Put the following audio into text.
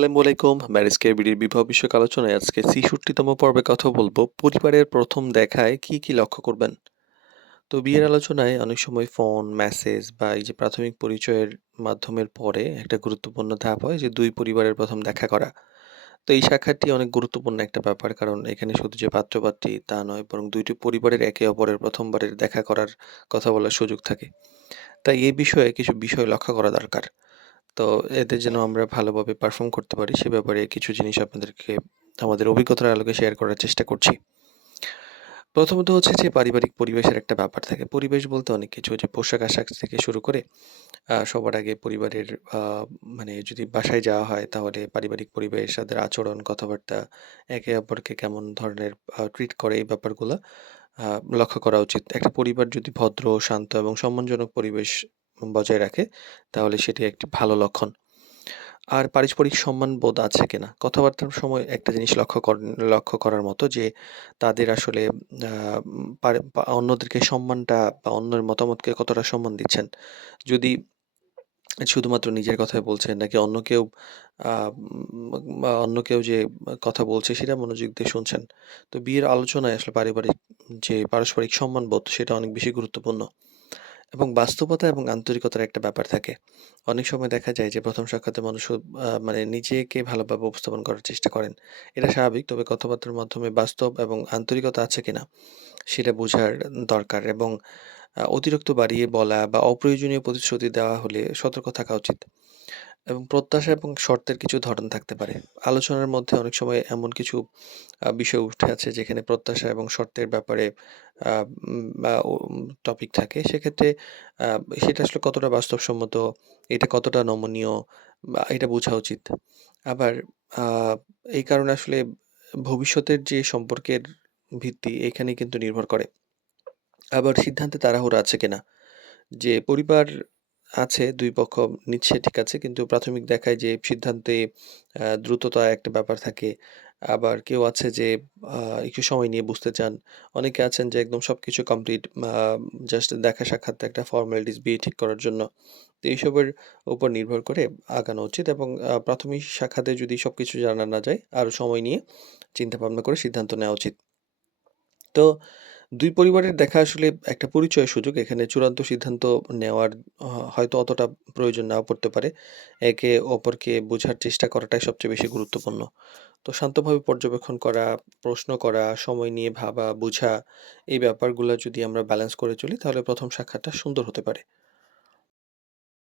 আসসালামু আলাইকুম। Marriage care বিডির বিবাহ বিষয়ক আলোচনায় আজকে ৬৬তম পর্বে কথা বলবো পরিবারের প্রথম দেখায় কি, কি লক্ষ্য করবেন? তো বিয়ের আলোচনায় অনেক সময় ফোন, মেসেজ বা এই যে প্রাথমিক পরিচয়ের মাধ্যমের পরে একটা গুরুত্বপূর্ণ ধাপ হয় যে ২ পরিবারের প্রথম দেখা করা। তো এই সাক্ষাৎটি অনেক গুরুত্বপূর্ণ একটা ব্যাপার। কারণ এখানে শুধু যে পাত্র-পাত্রী তা নয় বরং ২ টি পরিবারের একে অপরের প্রথমবারের দেখা করার কথা বলার সুযোগ থাকে। তাই এই বিষয়ে কিছু বিষয় লক্ষ্য করা দরকার। তো এতে যেন আমরা ভালোভাবে পারফর্ম করতে পারি সে ব্যাপারে কিছু জিনিস আপনাদেরকে আমাদের অভিজ্ঞতার আলোকে শেয়ার করার চেষ্টা করছি। প্রথমত হচ্ছে যে পারিবারিক পরিবেশের একটা ব্যাপার থাকে। পরিবেশ বলতে অনেক কিছু যে পোশাক-আশাক থেকে শুরু করে সবার আগে পরিবারের আ মানে যদি বাসায় যাওয়া হয় তাহলে পারিবারিক পরিবেশ, তাদের আচরণ, কথাবার্তা, একে অপরকে কেমন ধরনের ট্রিট করে এই ব্যাপারগুলা আ লক্ষ্য করা উচিত। একটা পরিবার যদি ভদ্র, শান্ত এবং সম্মানজনক পরিবেশ বজায় রাখে তাহলে সেটি একটি ভালো লক্ষণ। আর পারস্পরিক সম্মানবোধ আছে কিনা? কথাবার্তার সময় একটা জিনিস লক্ষ্য করার মতো যে তাদের আসলে আ অন্যদেরকে সম্মানটা বা অন্যের মতামতকে কতটা সম্মান দিচ্ছেন। যদি শুধুমাত্র নিজের কথাই বলছেন নাকি অন্য কেউ আ বা অন্য কেউ যে কথা বলছে সেটা মনোযোগ দিয়ে শুনছেন। তো বিয়ের আলোচনায় আসলে পারিবারিক যে পারস্পরিক সম্মানবোধ সেটা অনেক বেশি গুরুত্বপূর্ণ। এবং বাস্তবতা এবং আন্তরিকতার একটা ব্যাপার থাকে। অনেক সময় দেখা যায় যে ১ম সাক্ষাতে মানুষ মানে নিজেকে ভালোভাবে উপস্থাপন করার চেষ্টা করেন। এটা স্বাভাবিক। তবে কথাবার্তার মাধ্যমে বাস্তব এবং আন্তরিকতা আছে কিনা সেটা বোঝার দরকার এবং অতিরিক্ত বাড়িয়ে বলা বা অপ্রয়োজনীয় প্রতিশ্রুতি দেওয়া হলে সতর্ক থাকা উচিত। এবং প্রত্যাশা এবং শর্তের কিছু ধরন থাকতে পারে। আলোচনার মধ্যে অনেক সময় এমন কিছু বিষয় উঠে আছে যেখানে প্রত্যাশা এবং শর্তের ব্যাপারে আ বা টপিক থাকে। সেক্ষেত্রে আ সেটা আসলে কতটা বাস্তবসম্মত, এটা কতটা নমনীয় বা এটা বোঝা উচিত। আবার আ এই কারণে আসলে ভবিষ্যতের যে সম্পর্কের ভিত্তি এখানেই কিন্তু নির্ভর করে। আবার সিদ্ধান্তে তাড়াহুড়ো আছে কিনা? যে পরিবার আছে ২ পক্ষ নিচ্ছে ঠিক আছে। কিন্তু প্রাথমিক দেখায় যে সিদ্ধান্তে দ্রুততা একটা ব্যাপার থাকে। আবার কেউ আছে যে আ একটু সময় নিয়ে বুঝতে চান। অনেকে আছেন যে একদম সবকিছু কমপ্লিট জাস্ট দেখা সাক্ষাৎ একটা ফর্মালিটিস বিয়ে ঠিক করার জন্য। তো এইসবের উপর নির্ভর করে আগানো উচিত এবং প্রাথমিক সাক্ষাতে যদি সবকিছু জানা না যায় আরো সময় নিয়ে চিন্তাভাবনা করে সিদ্ধান্ত নেওয়া উচিত। তো ২ পরিবারের দেখা আসলে একটা পরিচয়ের সুযোগ। এখানে চূড়ান্ত সিদ্ধান্ত নেওয়ার হয়তো অতটা প্রয়োজন নাও পড়তে পারে। একে অপরকে বোঝার চেষ্টা করাটাই সবচেয়ে বেশি গুরুত্বপূর্ণ। তো শান্তভাবে পর্যবেক্ষণ করা, প্রশ্ন করা, সময় নিয়ে ভাবা, বুঝা এই ব্যাপারগুলা যদি আমরা ব্যালেন্স করে চলি তাহলে ১ম সাক্ষাৎটা সুন্দর হতে পারে।